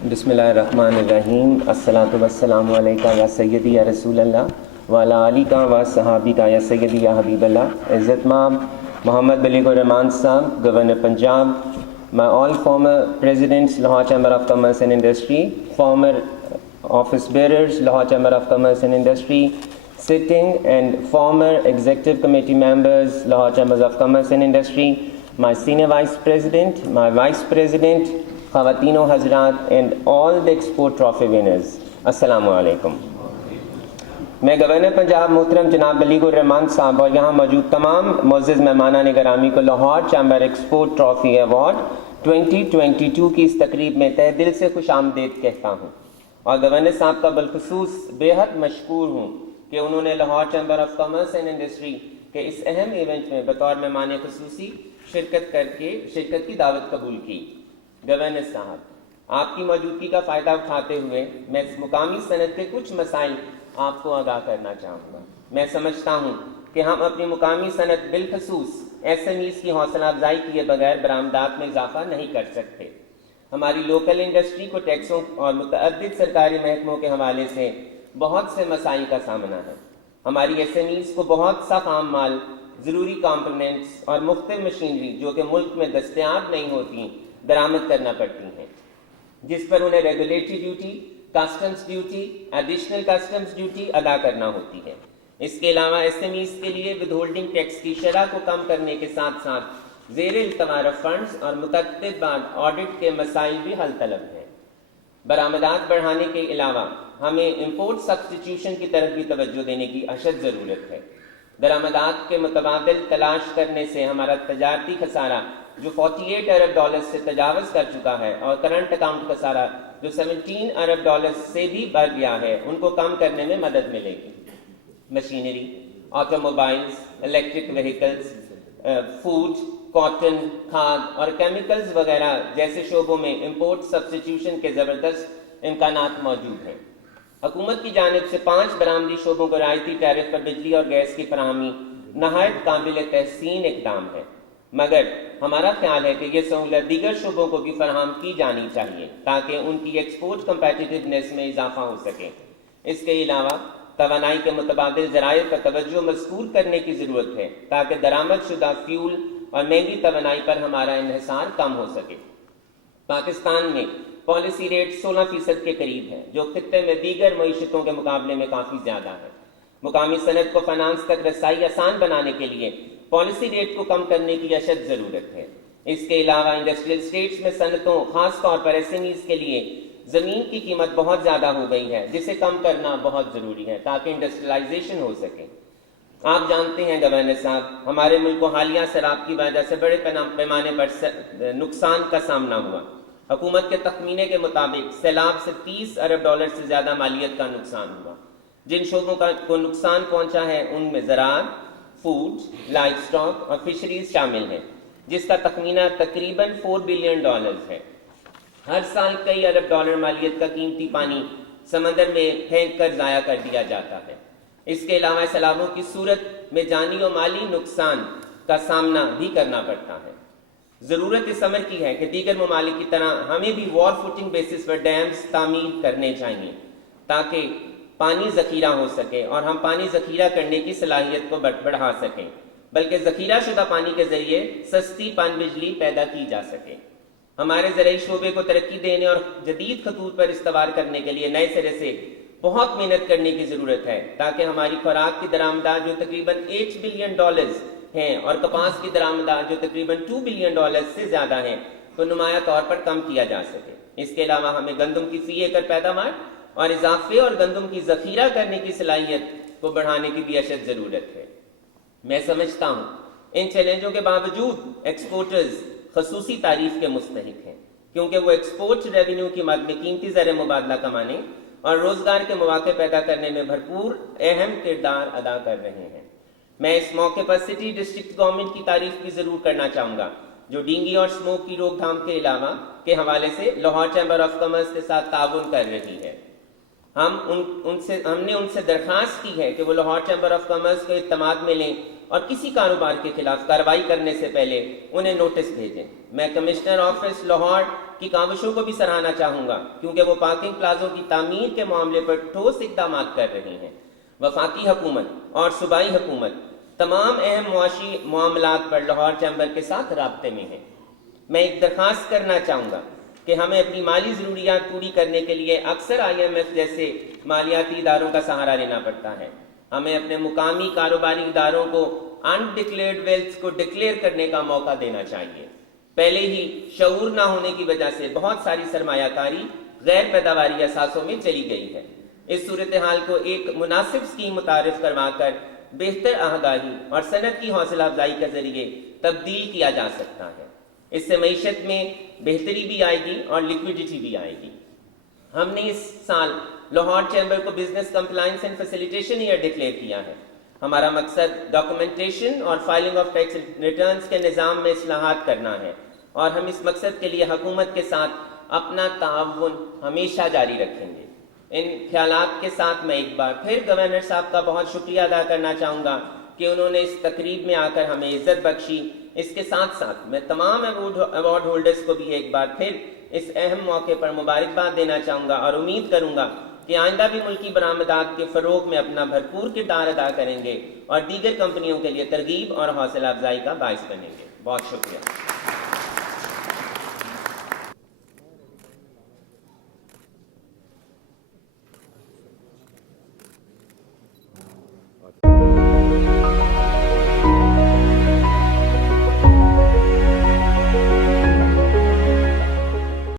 بسم اللہ الرحمن الرحیم. الصلاۃ والسلام علیکہ یا سیدی یا رسول اللہ وعلی آلہ و صحابہ یا سیدی یا حبیب اللہ. عزت مآب محمد بلیغ الرحمان صاحب, governor Punjab, my all former presidents, Lahore Chamber of Commerce and Industry, former office bearers, Lahore Chamber of Commerce and Industry, sitting and former executive committee members, Lahore Chambers of Commerce and Industry, my senior vice president, my vice president, خواتین و حضرات and all the export trophy winners, السلام علیکم. میں governor Punjab محترم جناب بلیغ الرحمان صاحب اور یہاں موجود تمام معزز مہمانان گرامی کو Lahore chamber export trophy award 2022 کی اس تقریب میں تہ دل سے خوش آمدید کہتا ہوں, اور گورنر صاحب کا بالخصوص بے حد مشکور ہوں کہ انہوں نے Lahore chamber of commerce and industry کے اس اہم ایونٹ میں بطور مہمان خصوصی شرکت کی دعوت قبول کی. گورنر صاحب, آپ کی موجودگی کا فائدہ اٹھاتے ہوئے میں اس مقامی صنعت کے کچھ مسائل آپ کو آگاہ کرنا چاہوں گا. میں سمجھتا ہوں کہ ہم اپنی مقامی صنعت بالخصوص SMEs کی حوصلہ افزائی کیے بغیر برآمدات میں اضافہ نہیں کر سکتے. ہماری لوکل انڈسٹری کو ٹیکسوں اور متعدد سرکاری محکموں کے حوالے سے بہت سے مسائل کا سامنا ہے. ہماری SMEs کو بہت سا خام مال, ضروری کمپوننٹس اور مختلف مشینری جو کہ ملک میں دستیاب نہیں ہوتی درآمد کرنا پڑتی ہیں, جس پر انہیں regulatory duty, customs duty, additional customs duty ادا کرنا ہوتی ہے. اس کے علاوہ SMEs کے لیے ود ہولڈنگ ٹیکس کی شرح کو کم کرنے کے ساتھ ساتھ زیر التوا فنڈز اور متعدد بعد آڈٹ کے مسائل بھی حل طلب ہیں. برآمدات بڑھانے کے علاوہ ہمیں امپورٹ سبسٹیٹیوشن کی طرف بھی توجہ دینے کی اشد ضرورت ہے. درآمدات کے متبادل تلاش کرنے سے ہمارا تجارتی خسارہ جو 48 ارب ڈالر سے تجاوز کر چکا ہے اور کرنٹ اکاؤنٹ خسارہ جو 17 ارب ڈالر سے بھی بڑھ گیا ہے, ان کو کم کرنے میں مدد ملے گی. Machinery, auto mobiles, electric vehicles, food, cotton, کھاد اور کیمیکلز وغیرہ جیسے شعبوں میں امپورٹ سبسٹیٹیوشن کے زبردست امکانات موجود ہیں. حکومت کی جانب سے 5 برآمدی شعبوں کو رعایتی ٹیرف پر بجلی اور گیس کی فراہمی نہایت قابل تحسین اقدام ہے, مگر ہمارا خیال ہے کہ یہ سہولت دیگر شعبوں کو بھی فراہم کی جانی چاہیے تاکہ ان کی ایکسپورٹ کمپیٹیٹیونیس میں اضافہ ہو سکے. اس کے علاوہ توانائی کے متبادل ذرائع پر توجہ مذکور کرنے کی ضرورت ہے تاکہ درآمد شدہ فیول اور مہنگی توانائی پر ہمارا انحصار کم ہو سکے. پاکستان میں پالیسی ریٹ 16% کے قریب ہے, جو خطے میں دیگر معیشتوں کے مقابلے میں کافی زیادہ ہے. مقامی صنعت کو فائنانس تک رسائی آسان بنانے کے لیے پالیسی ریٹ کو کم کرنے کی اشد ضرورت ہے. اس کے علاوہ انڈسٹریل اسٹیٹس میں صنعتوں, خاص طور پر SMEs کے لیے زمین کی قیمت بہت زیادہ ہو گئی ہے, جسے کم کرنا بہت ضروری ہے تاکہ انڈسٹریلائزیشن ہو سکے. آپ جانتے ہیں گورنر صاحب, ہمارے ملک کو حالیہ سیلاب کی وجہ سے بڑے پیمانے پر نقصان کا سامنا ہوا. حکومت کے تخمینے کے مطابق سیلاب سے 30 ارب ڈالر سے زیادہ مالیت کا نقصان ہوا. جن شعبوں کو نقصان پہنچا ہے ان میں زراعت, فوڈ, لائف اسٹاک اور فشریز شامل ہیں, جس کا تخمینہ تقریباً $4 بلین ہے. ہر سال کئی ارب ڈالر مالیت کا قیمتی پانی سمندر میں پھینک کر ضائع کر دیا جاتا ہے. اس کے علاوہ سیلابوں کی صورت میں جانی و مالی نقصان کا سامنا بھی کرنا پڑتا ہے. ضرورت اس امر کی ہے کہ دیگر ممالک کی طرح ہمیں بھی وار فوٹنگ بیسس پر ڈیمز تعمیر کرنے چاہیے تاکہ پانی ذخیرہ ہو سکے اور ہم پانی ذخیرہ کرنے کی صلاحیت کو بڑھا سکیں, بلکہ ذخیرہ شدہ پانی کے ذریعے سستی پن بجلی پیدا کی جا سکے. ہمارے زرعی شعبے کو ترقی دینے اور جدید خطوط پر استوار کرنے کے لیے نئے سرے سے بہت محنت کرنے کی ضرورت ہے تاکہ ہماری خوراک کی درآمدات جو تقریباً $8 بلین ہیں اور کپاس کی درآمدات جو تقریباً $2 بلین سے زیادہ ہیں کو نمایاں طور پر کم کیا جا سکے. اس کے علاوہ ہمیں گندم کی فی ایکڑ پیداوار اور اضافے اور گندم کی ذخیرہ کرنے کی صلاحیت کو بڑھانے کی بھی اشد ضرورت ہے. میں سمجھتا ہوں ان چیلنجوں کے باوجود ایکسپورٹرز خصوصی تعریف کے مستحق ہیں, کیونکہ وہ ایکسپورٹ ریونیو کی مد میں قیمتی زر مبادلہ کمانے اور روزگار کے مواقع پیدا کرنے میں بھرپور اہم کردار ادا کر رہے ہیں. میں اس موقع پر سٹی ڈسٹرکٹ گورنمنٹ کی تعریف بھی ضرور کرنا چاہوں گا, جو ڈینگی اور سموک کی روک تھام کے علاوہ کے حوالے سے لاہور چیمبر آف کامرس کے ساتھ تعاون کر رہی ہے. ہم نے ان سے درخواست کی ہے کہ وہ لاہور چیمبر آف کامرس کو اعتماد میں لیں اور کسی کاروبار کے خلاف کارروائی کرنے سے پہلے انہیں نوٹس بھیجیں. میں کمشنر آفس لاہور کی کاوشوں کو بھی سراہنا چاہوں گا، کیونکہ وہ پارکنگ پلازوں کی تعمیر کے معاملے پر ٹھوس اقدامات کر رہے ہیں۔ وفاقی حکومت اور صوبائی حکومت تمام اہم معاشی معاملات پر لاہور چیمبر کے ساتھ رابطے میں ہیں۔ میں ایک درخواست کرنا چاہوں گا کہ ہمیں اپنی مالی ضروریات پوری کرنے کے لیے اکثر IMF جیسے مالیاتی اداروں کا سہارا لینا پڑتا ہے۔ ہمیں اپنے مقامی کاروباری اداروں کو انڈکلیئرڈ ویلتھ کو ڈکلیئر کرنے کا موقع دینا چاہیے۔ پہلے ہی شعور نہ ہونے کی وجہ سے بہت ساری سرمایہ کاری غیر پیداواری اثاثوں میں چلی گئی ہے۔ اس صورتحال کو ایک مناسب اسکیم متعارف کروا کر بہتر آگاہی اور صنعت کی حوصلہ افزائی کے ذریعے تبدیل کیا جا سکتا ہے۔ اس سے معیشت میں بہتری بھی آئے گی اور لیکویڈیٹی بھی آئے گی۔ ہم نے اس سال لاہور چیمبر کو business compliance and facilitation year declare کیا ہے۔ ہمارا مقصد ڈاکومنٹیشن اور فائلنگ آف ٹیکس ریٹرنز کے نظام میں اصلاحات کرنا ہے، اور ہم اس مقصد کے لیے حکومت کے ساتھ اپنا تعاون ہمیشہ جاری رکھیں گے۔ ان خیالات کے ساتھ میں ایک بار پھر گورنر صاحب کا بہت شکریہ ادا کرنا چاہوں گا کہ انہوں نے اس تقریب میں آ کر ہمیں عزت بخشی۔ اس کے ساتھ ساتھ میں تمام ایوارڈ ہولڈرز کو بھی ایک بار پھر اس اہم موقع پر مبارکباد دینا چاہوں گا، اور امید کروں گا کہ آئندہ بھی ملکی برآمدات کے فروغ میں اپنا بھرپور کردار ادا کریں گے اور دیگر کمپنیوں کے لیے ترغیب اور حوصلہ افزائی کا باعث بنیں گے۔ بہت شکریہ۔